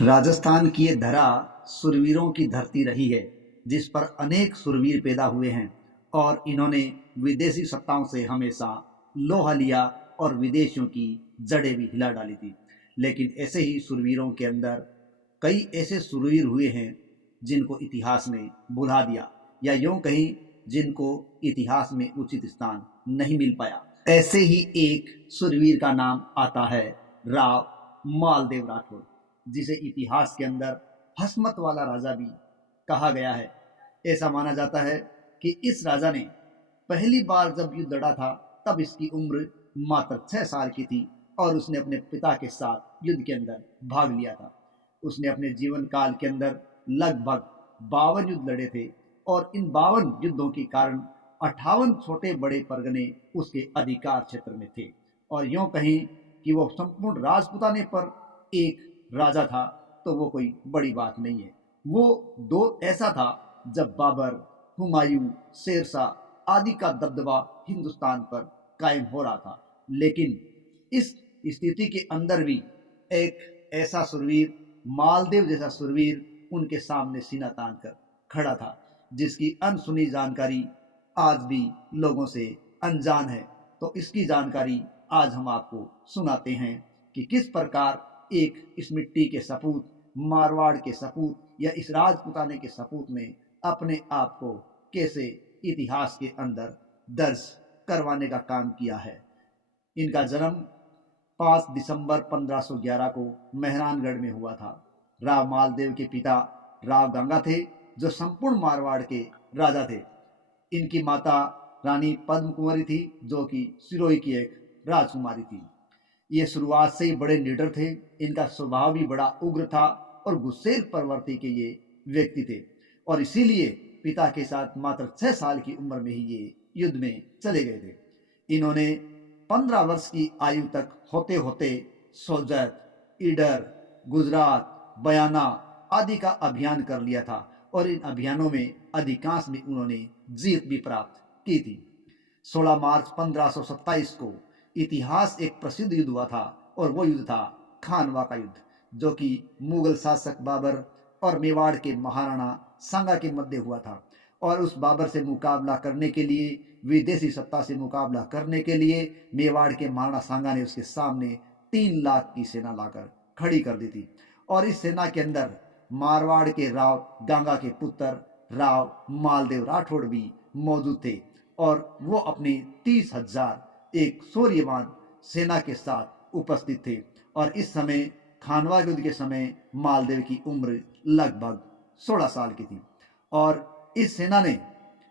राजस्थान की ये धरा सुरवीरों की धरती रही है, जिस पर अनेक सुरवीर पैदा हुए हैं और इन्होंने विदेशी सत्ताओं से हमेशा लोहा लिया और विदेशियों की जड़ें भी हिला डाली थी। लेकिन ऐसे ही सुरवीरों के अंदर कई ऐसे सुरवीर हुए हैं जिनको इतिहास ने भुला दिया, या यूं कहीं जिनको इतिहास में उचित स्थान नहीं मिल पाया। ऐसे ही एक सुरवीर का नाम आता है राव मालदेव राठौर, जिसे इतिहास के अंदर हसमत वाला राजा भी कहा गया है। ऐसा माना जाता है कि इस राजा ने पहली बार जब युद्ध लड़ा था तब इसकी उम्र मात्र 6 साल की थी और उसने अपने पिता के साथ युद्ध के अंदर भाग लिया था। उसने अपने जीवन काल के अंदर लगभग 52 युद्ध लड़े थे और इन 52 युद्धों के कारण 58 छोटे बड़े परगने उसके अधिकार क्षेत्र में थे। और यूं कहीं कि वो संपूर्ण राजपुताने पर एक राजा था तो वो कोई बड़ी बात नहीं है। वो दौर ऐसा था जब बाबर, हुमायूं, शेरशाह आदि का दबदबा हिंदुस्तान पर कायम हो रहा था। लेकिन इस स्थिति के अंदर भी एक ऐसा सुरवीर, मालदेव जैसा सुरवीर उनके सामने सीना तान कर खड़ा था, जिसकी अनसुनी जानकारी आज भी लोगों से अनजान है। तो इसकी जानकारी आज हम आपको सुनाते हैं कि किस प्रकार एक इस मिट्टी के सपूत, मारवाड़ के सपूत या इस राजपुताने के सपूत ने अपने आप को कैसे इतिहास के अंदर दर्ज करवाने का काम किया है। इनका जन्म 5 दिसंबर 1511 को मेहरानगढ़ में हुआ था। राव मालदेव के पिता राव गंगा थे, जो संपूर्ण मारवाड़ के राजा थे। इनकी माता रानी पद्म कुंवरी थी, जो कि सिरोही की एक राजकुमारी थी। ये शुरुआत से ही बड़े निडर थे। इनका स्वभाव भी बड़ा उग्र था और गुस्सेल प्रवृत्ति के ये व्यक्ति थे और इसीलिए पिता के साथ मात्र 6 साल की उम्र में ही ये युद्ध में चले गए थे। इन्होंने 15 वर्ष की आयु तक होते होते सोजत, ईडर, गुजरात, बयाना आदि का अभियान कर लिया था और इन अभियानों में अधिकांश में उन्होंने जीत भी प्राप्त की थी। 16 मार्च 1527 को इतिहास एक प्रसिद्ध युद्ध हुआ था और वो युद्ध था खानवा का युद्ध, जो कि मुगल शासक बाबर और मेवाड़ के महाराणा सांगा के मध्य हुआ था। और उस बाबर से मुकाबला करने के लिए, विदेशी सत्ता से मुकाबला करने के लिए मेवाड़ के महाराणा सांगा ने उसके सामने 3 लाख की सेना लाकर खड़ी कर दी थी। और इस सेना के अंदर मारवाड़ के राव गंगा के पुत्र राव मालदेव राठौड़ भी मौजूद थे और वो अपनी 30,000 एक शौर्यवान सेना के साथ उपस्थित थे। और इस समय खानवा युद्ध के समय मालदेव की उम्र लगभग 16 साल की थी और इस सेना ने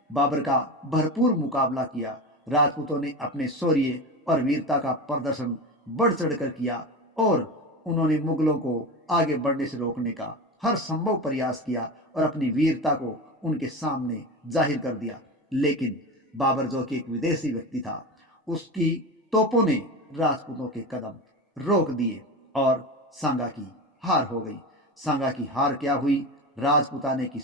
बाबर का भरपूर मुकाबला किया। राजपूतों ने अपने शौर्य और वीरता का प्रदर्शन बढ़ चढ़कर किया और उन्होंने मुगलों को आगे बढ़ने से रोकने का हर संभव प्रयास किया और अपनी वीरता को उनके सामने जाहिर कर दिया। लेकिन बाबर, जो कि एक विदेशी व्यक्ति था, उसकी तोपों ने राजपूतों के कदम रोक दिए और सांगा की हार हो गई। सांगा की हार क्या हुई? राजपुताने की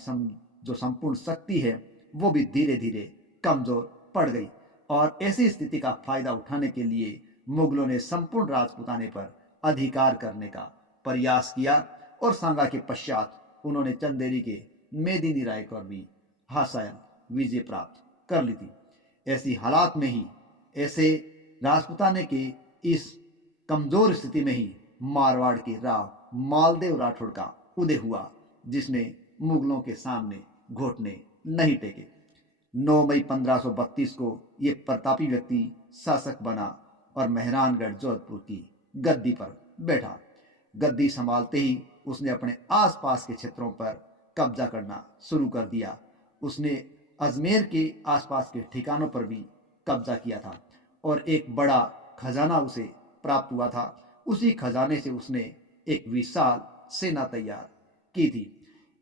जो संपूर्ण शक्ति है वो भी धीरे धीरे कमजोर पड़ गई और ऐसी स्थिति का फायदा उठाने के लिए मुगलों ने संपूर्ण राजपुताने पर अधिकार करने का प्रयास किया और सांगा के पश्चात उन्होंने चंदेरी के मेदिनी राय पर भी हासायन विजय प्राप्त कर ली थी। ऐसी हालात में ही, ऐसे राजपुताने के इस कमजोर स्थिति में ही मारवाड़ के राव मालदेव राठौड़ का उदय हुआ, जिसने मुगलों के सामने घुटने नहीं टेके। 9 मई 1532 को ये प्रतापी व्यक्ति शासक बना और मेहरानगढ़ जोधपुर की गद्दी पर बैठा। गद्दी संभालते ही उसने अपने आसपास के क्षेत्रों पर कब्जा करना शुरू कर दिया। उसने अजमेर के आसपास के ठिकानों पर भी कब्जा किया था और एक बड़ा खजाना उसे प्राप्त हुआ था। उसी खजाने से उसने एक विशाल सेना तैयार की थी।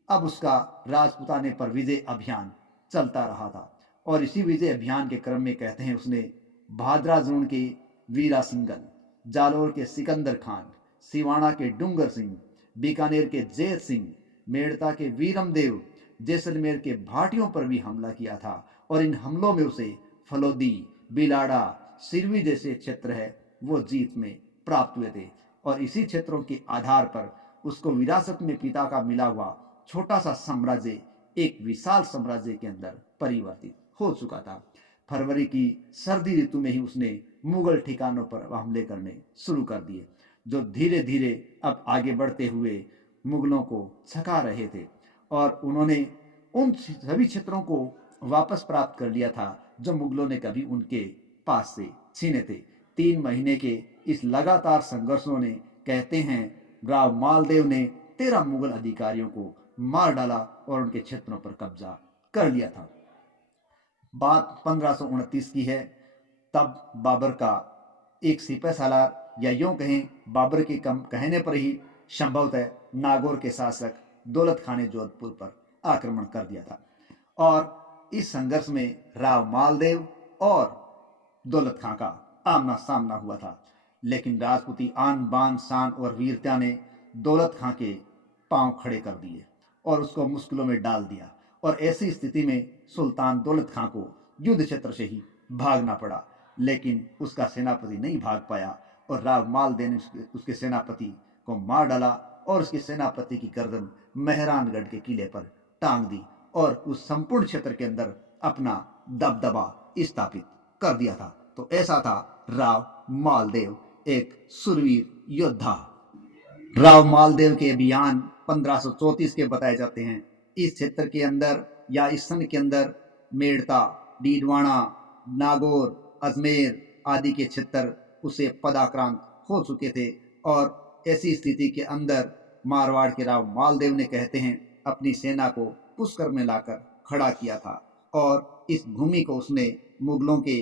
अब उसका राजपुताने पर विजय अभियान चलता रहा था और इसी विजय अभियान के क्रम में कहते हैं उसने भादरा जोन के वीरा सिंगल, जालोर के सिकंदर खान, सिवाना के डूंगर सिंह, बीकानेर के जैत सिंह, मेड़ता के वीरम देव, जैसलमेर के भाटियों पर भी हमला किया था और इन हमलों में उसे फलोदी, बिलाड़ा, सिरवी जैसे क्षेत्र है वो जीत में प्राप्त हुए थे और इसी क्षेत्रों के आधार पर उसको विरासत में पिता का मिला हुआ छोटा सा साम्राज्य एक विशाल साम्राज्य के अंदर परिवर्तित हो चुका था। फरवरी की सर्दी ऋतु में ही उसने मुगल ठिकानों पर हमले करने शुरू कर दिए, जो धीरे धीरे अब आगे बढ़ते हुए मुगलों को छका रहे थे। और उन्होंने उन सभी क्षेत्रों को वापस प्राप्त कर लिया था जो मुगलों ने कभी उनके पास से छीने थे। 3 महीने के इस लगातार संघर्षों ने, कहते हैं, राव मालदेव ने 13 मुगल अधिकारियों को मार डाला और उनके क्षेत्रों पर कब्जा कर लिया था। बात 1529 की है। तब बाबर का एक सिपह सालार, या यूं कहें बाबर के कहने पर ही संभवतः नागौर के शासक दौलत खां ने जोधपुर पर आक्रमण कर दिया था। और इस संघर्ष में राव मालदेव और दौलत खां का आमना सामना हुआ था। लेकिन राजपूती आन बान शान और वीरता ने दौलत खां के पांव खड़े कर दिए और उसको मुश्किलों में डाल दिया। और ऐसी स्थिति में सुल्तान दौलत खां को युद्ध क्षेत्र से ही भागना पड़ा, लेकिन उसका सेनापति नहीं भाग पाया और राव मालदेव ने उसके सेनापति को मार डाला और उसके सेनापति की गर्दन मेहरानगढ़ के किले पर टांग दी और उस संपूर्ण क्षेत्र के अंदर अपना दबदबा स्थापित कर दिया था। तो ऐसा था राव मालदेव, एक सुरवीर योद्धा। राव मालदेव के अभियान 1534 के बताए जाते हैं। इस क्षेत्र के अंदर या इस सन के अंदर मेड़ता, डीडवाना, नागौर, अजमेर आदि के क्षेत्र उसे पदाक्रांत हो चुके थे। और ऐसी स्थिति के अंदर मारवाड़ के राव मालदेव ने, कहते हैं, अपनी सेना को पुष्कर में लाकर खड़ा किया था और इस भूमि को उसने मुगलों के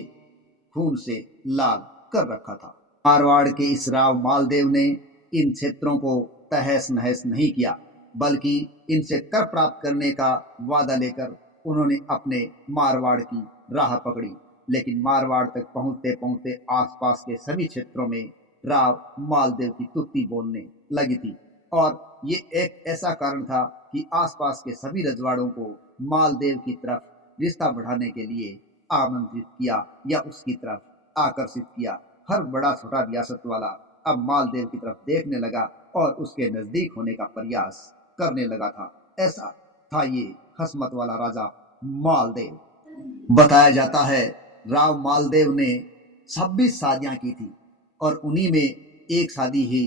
खून से लाल कर रखा था। मारवाड़ के इस राव मालदेव ने इन क्षेत्रों को तहस नहस नहीं किया, बल्कि इनसे कर प्राप्त करने का वादा लेकर उन्होंने अपने मारवाड़ की राह पकड़ी। लेकिन मारवाड़ तक पहुंचते पहुंचते आसपास के सभी क्षेत्रों में राव मालदेव की तुत्ती बोलने लगी थी। और ये एक ऐसा कारण था कि आसपास के सभी रजवाड़ों को मालदेव की तरफ रिश्ता बढ़ाने के लिए आमंत्रित किया या उसकी तरफ आकर्षित किया। हर बड़ा छोटा रियासत वाला अब मालदेव की तरफ देखने लगा और उसके नजदीक होने का प्रयास करने लगा था। ऐसा था ये खसमत वाला राजा मालदेव। बताया जाता है राव मालदेव ने 26 शादियां की थी और उन्हीं में एक शादी ही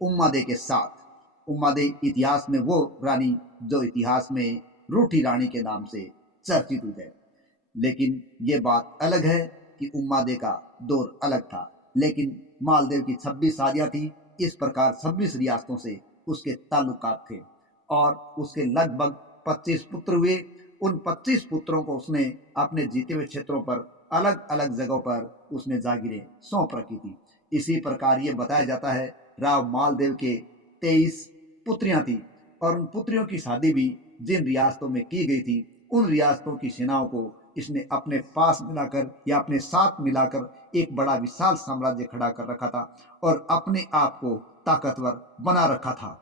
उम्मादे के साथ। उम्मादे इतिहास में वो रानी जो इतिहास में रूठी रानी के नाम से चर्चित हुई है। लेकिन ये बात अलग है कि उम्मादे का दौर अलग था, लेकिन मालदेव की 26 शादियां थी। इस प्रकार 26 रियासतों से उसके ताल्लुकात थे और उसके लगभग 25 पुत्र हुए। उन 25 पुत्रों को उसने अपने जीते हुए क्षेत्रों पर अलग अलग जगहों पर उसने जागीरें सौंप रखी थी। इसी प्रकार ये बताया जाता है राव मालदेव के 23 पुत्रियां थी और उन पुत्रियों की शादी भी जिन रियासतों में की गई थी उन रियासतों की सेनाओं को इसने अपने पास मिलाकर या अपने साथ मिलाकर एक बड़ा विशाल साम्राज्य खड़ा कर रखा था और अपने आप को ताकतवर बना रखा था।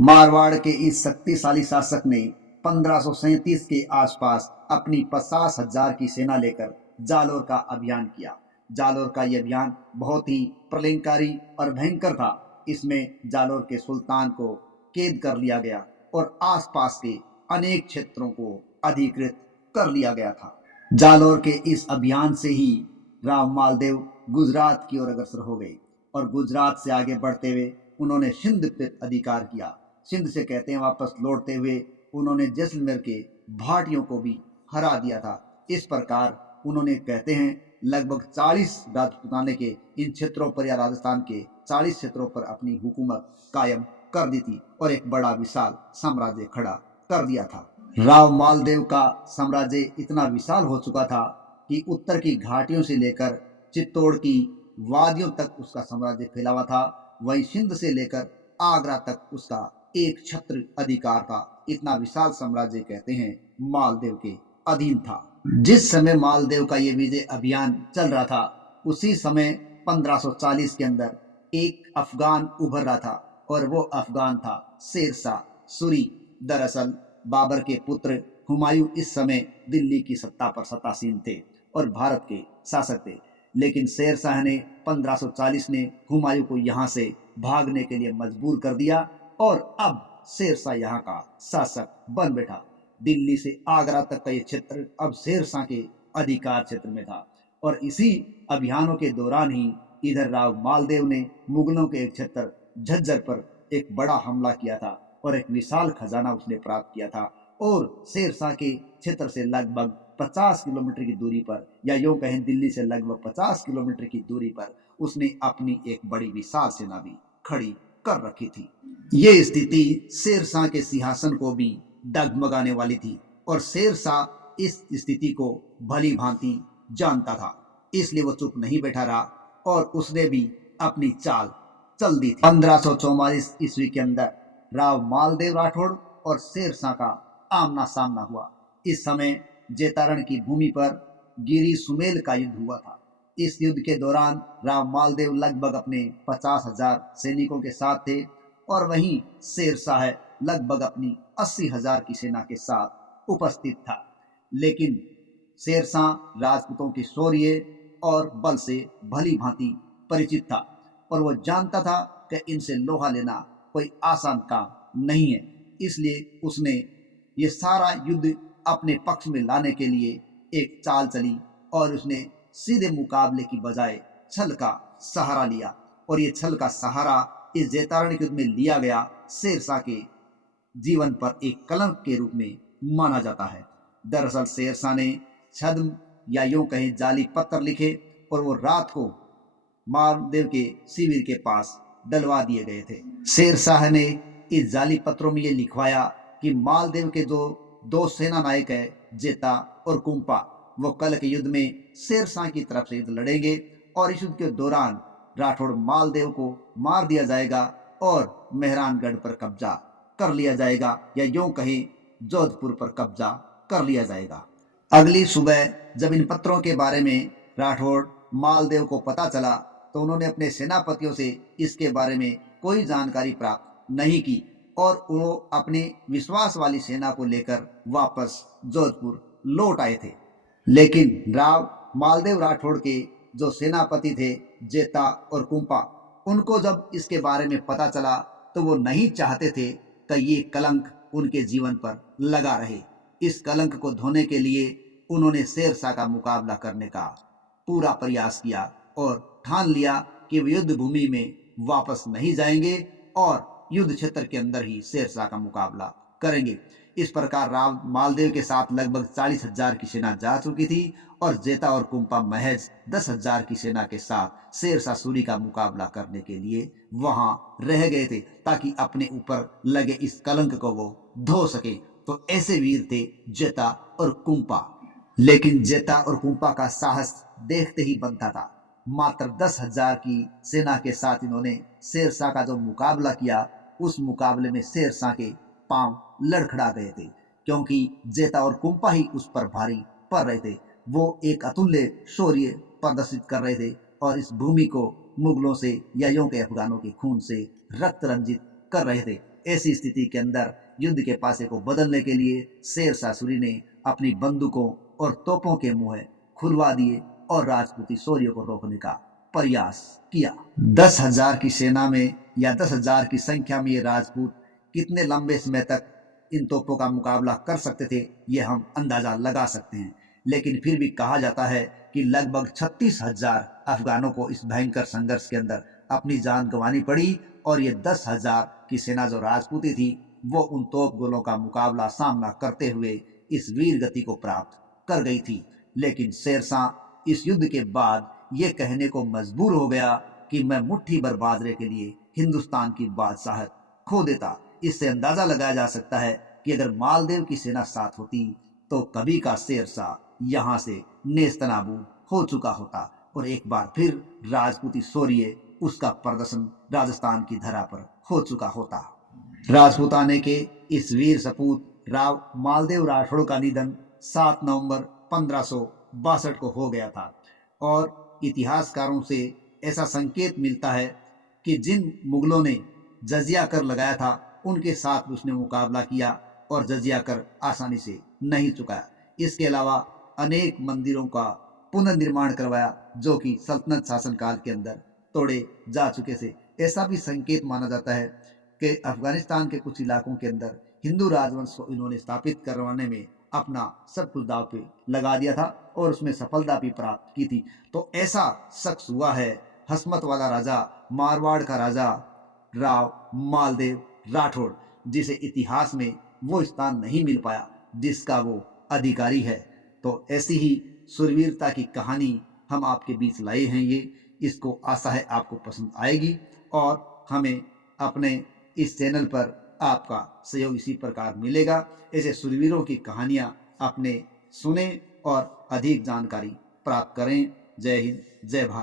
मारवाड़ के इस शक्तिशाली शासक ने 1537 के आसपास अपनी 50,000 की सेना लेकर जालोर का अभियान किया। जालोर का यह अभियान बहुत ही प्रलयंकारी और भयंकर था। इसमें जालोर के सुल्तान को कैद कर लिया गया और आसपास के अनेक क्षेत्रों को अधिकृत कर लिया गया था। जालोर के इस अभियान से ही राव मालदेव गुजरात की ओर अग्रसर हो गए और गुजरात से आगे बढ़ते हुए उन्होंने सिंध पर अधिकार किया। सिंध से, कहते हैं, वापस लौटते हुए उन्होंने जैसलमेर के भाटियों को भी हरा दिया था। इस प्रकार उन्होंने, कहते हैं, लगभग 40 राजपुताने के इन क्षेत्रों पर या राजस्थान के 40 क्षेत्रों पर अपनी हुकूमत कायम कर दी थी और एक बड़ा विशाल साम्राज्य खड़ा कर दिया था। राव मालदेव का साम्राज्य इतना विशाल हो चुका था कि उत्तर की घाटियों से लेकर चित्तौड़ की वादियों तक उसका साम्राज्य फैला हुआ था। वहीं सिंध से लेकर आगरा तक उसका एक छत्र अधिकार था। इतना विशाल साम्राज्य, कहते हैं, मालदेव के अधीन था। जिस समय मालदेव का ये विजय अभियान चल रहा था उसी समय 1540 के अंदर एक अफगान उभर रहा था और वो अफगान था शेरशाह सूरी। दरअसल बाबर के पुत्र हुमायूं इस समय दिल्ली की सत्ता पर सत्तासीन थे और भारत के शासक थे। लेकिन शेरशाह ने 1540 ने हुमायूं को यहाँ से भागने के लिए मजबूर कर दिया और अब शेरशाह यहाँ का शासक बन बैठा। दिल्ली से आगरा तक का ये क्षेत्र अब शेरशाह के अधिकार क्षेत्र में था। और इसी अभियानों के दौरान ही इधर राव मालदेव ने मुगलों के एक क्षेत्र झज्जर पर एक बड़ा हमला किया था और एक विशाल खजाना उसने प्राप्त किया था। और शेरशाह के क्षेत्र से लगभग 50 किलोमीटर की दूरी पर, या यूं कहें दिल्ली से लगभग 50 किलोमीटर की दूरी पर उसने अपनी एक बड़ी विशाल सेना भी खड़ी कर रखी थी। ये स्थिति शेरशाह के सिंहासन को भी डगमगाने वाली थी और शेरशाह इस स्थिति को भली भांति जानता था, इसलिए वो चुप नहीं बैठा रहा और उसने भी अपनी चाल चल दी थी। 1544 ईस्वी के अंदर राव मालदेव राठौड़ और शेरशाह का आमना सामना हुआ। इस समय जेतारण की भूमि पर गिरी सुमेल का युद्ध हुआ था। इस युद्ध के दौरान राव मालदेव लगभग अपने 50,000 सैनिकों के साथ थे और वहीं शेरशाह लगभग अपनी 80,000 की सेना के साथ उपस्थित था। लेकिन शेरशाह राजपूतों के शौर्य और बल से भली भांति परिचित था और वो जानता था कि इनसे लोहा लेना कोई आसान काम नहीं है। इसलिए उसने ये सारा युद्ध अपने पक्ष में लाने के लिए एक चाल चली और उसने सीधे मुकाबले की बजाय छल का सहारा लिया। और ये छल का सहारा इस जेतारण युद्ध में लिया गया शेरशाह के जीवन पर एक कलंक के रूप में माना जाता है। दरअसल शेरशाह ने छद्म या यूं कहें जाली पत्र लिखे और वो रात को मालदेव के शिविर के पास डलवा दिए गए थे। शेरशाह ने इस जाली पत्रों में ये लिखवाया कि मालदेव के जो दो सेना नायक है जेता और कुंपा, वो कल के युद्ध में शेरशाह की तरफ से युद्ध लड़ेंगे और इस युद्ध के दौरान राठौड़ मालदेव को मार दिया जाएगा और मेहरानगढ़ पर कब्जा कर लिया जाएगा, या यूं कहें जोधपुर पर कब्जा कर लिया जाएगा। अगली सुबह जब इन पत्रों के बारे में राठौड़ मालदेव को पता चला तो उन्होंने अपने सेनापतियों से इसके बारे में कोई जानकारी प्राप्त नहीं की और वो अपनी विश्वास वाली सेना को लेकर वापस जोधपुर लौट आए थे। लेकिन राव मालदेव राठौड़ के जो सेनापति थे जेता और कुंपा, उनको जब इसके बारे में पता चला तो वो नहीं चाहते थे कि ये कलंक उनके जीवन पर लगा रहे। इस कलंक को धोने के लिए उन्होंने शेरशाह का मुकाबला करने का पूरा प्रयास किया और ठान लिया कि वे युद्ध भूमि में वापस नहीं जाएंगे और युद्ध क्षेत्र के अंदर ही शेरशाह का मुकाबला करेंगे। इस प्रकार राव मालदेव के साथ लगभग 40,000 की सेना जा चुकी थी और जेता और कुंपा महज 10,000 की सेना के साथ शेरशाह सूरी का मुकाबला करने के लिए वहां रह गए थे ताकि अपने ऊपर लगे इस कलंक को वो धो सके। तो ऐसे वीर थे जेता और कुंपा। लेकिन जेता और कुंपा का साहस देखते ही बनता था। मात्र 10,000 की सेना के साथ इन्होंने शेरशाह का जो मुकाबला किया, उस मुकाबले में शेरशाह के पांव लड़खड़ा गए थे क्योंकि जेता और कुंपा ही उस पर भारी पड़ रहे थे। वो एक अतुल्य शौर्य प्रदर्शित कर रहे थे और इस भूमि को मुगलों से या यूं के अफगानों के खून से रक्त रंजित कर रहे थे। ऐसी स्थिति के अंदर युद्ध के पासे को बदलने के लिए शेरशाह सूरी ने अपनी बंदूकों और तोपों के मुंह खुलवा दिए और राजपूती शौर्य को रोकने का प्रयास किया। 10,000 की सेना में या 10,000 की संख्या में ये राजपूत कितने लंबे समय तक इन तोपों का मुकाबला कर सकते थे, ये हम अंदाजा लगा सकते हैं। लेकिन फिर भी कहा जाता है कि लगभग 36,000 अफगानों को इस भयंकर संघर्ष के अंदर अपनी जान गंवानी पड़ी और ये 10,000 की सेना जो राजपूती थी वो उन तोप गोलों का मुकाबला सामना करते हुए इस वीर गति को प्राप्त कर गई थी। लेकिन शेरशाह इस युद्ध के बाद ये कहने को मजबूर हो गया कि मैं मुट्ठी भर बाजरे के लिए हिंदुस्तान की बादशाहत खो देता। इससे अंदाजा लगाया जा सकता है कि अगर मालदेव की सेना साथ होती तो कभी का शेरशाह यहाँ से नेस्तनाबूद हो चुका होता और एक बार फिर राजपूती शौर्य उसका प्रदर्शन राजस्थान की धरा पर हो चुका होता। राजपूताने के इस वीर सपूत राव मालदेव राठौड़ का निधन 7 नवंबर 1562 को हो गया था और इतिहासकारों से ऐसा संकेत मिलता है कि जिन मुगलों ने जजिया कर लगाया था उनके साथ उसने मुकाबला किया और जजिया कर आसानी से नहीं चुकाया। इसके अलावा अनेक मंदिरों का पुनर्निर्माण करवाया जो कि सल्तनत शासनकाल के अंदर तोड़े जा चुके थे। ऐसा भी संकेत माना जाता है कि अफगानिस्तान के कुछ इलाकों के अंदर हिंदू राजवंश को इन्होंने स्थापित करवाने में अपना सब कुछ दाव पे लगा दिया था और उसमें सफलता भी प्राप्त की थी। तो ऐसा शख्स हुआ है हसमत वाला राजा, मारवाड़ का राजा राव मालदेव राठौड़, जिसे इतिहास में वो स्थान नहीं मिल पाया जिसका वो अधिकारी है। तो ऐसी ही सुरवीरता की कहानी हम आपके बीच लाए हैं। इसको आशा है आपको पसंद आएगी और हमें अपने इस चैनल पर आपका सहयोग इसी प्रकार मिलेगा। ऐसे सुरवीरों की कहानियाँ अपने सुने और अधिक जानकारी प्राप्त करें। जय हिंद, जय भारत।